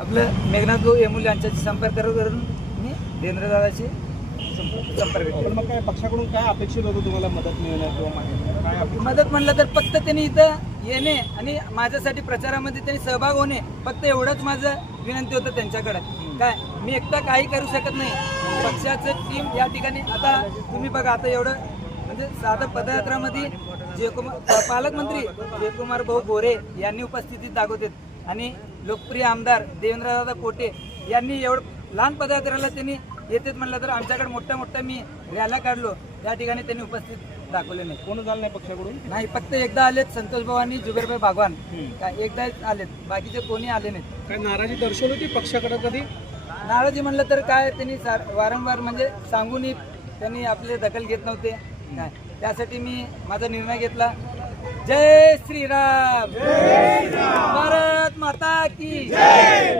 आपलं मेघनाथ भाऊ येमुल यांच्याशी संपर्क करून मी देवेंद्रदादाशी संपर्क पण केला. मग काय पक्षाकडून काय अपेक्षित होतं तुम्हाला मदत मिळणार किंवा काय अपेक्षित? मदत म्हणलं तर फक्त त्यांनी इथं येणे आणि माझ्यासाठी प्रचारामध्ये त्यांनी सहभाग होणे, फक्त एवढंच माझं विनंती होतं त्यांच्याकडे. काय मी एकटा काही करू शकत नाही. पक्षाचं टीम या ठिकाणी आता तुम्ही बघा, आता एवढं म्हणजे साधं पदयात्रामध्ये पालकमंत्री जयकुमार भाऊ गोरे यांनी उपस्थिती दाखवतात आणि लोकप्रिय आमदार देवेंद्रदादा कोटे यांनी एवढं लहान पदयात्रेला त्यांनी येतेच म्हणलं तर आमच्याकडे मोठ्या मी रॅल्या काढलो, त्या ठिकाणी त्यांनी उपस्थित दाखवले नाही. कोण झालं नाही पक्षाकडून? नाही, फक्त एकदा आलेत संतोष भाऊ आणि जुबेरभाई बागवान, काय एकदा आलेत, बाकीचे कोणी आले नाहीत. काय नाराजी दर्शवली होती पक्षाकडे कधी? नाराजी म्हणलं तर काय, त्यांनी वारंवार म्हणजे सांगूनही त्यांनी आपले दखल घेत नव्हते. काय त्यासाठी मी माझा निर्णय घेतला. जय श्रीराम, भारत माता की जय.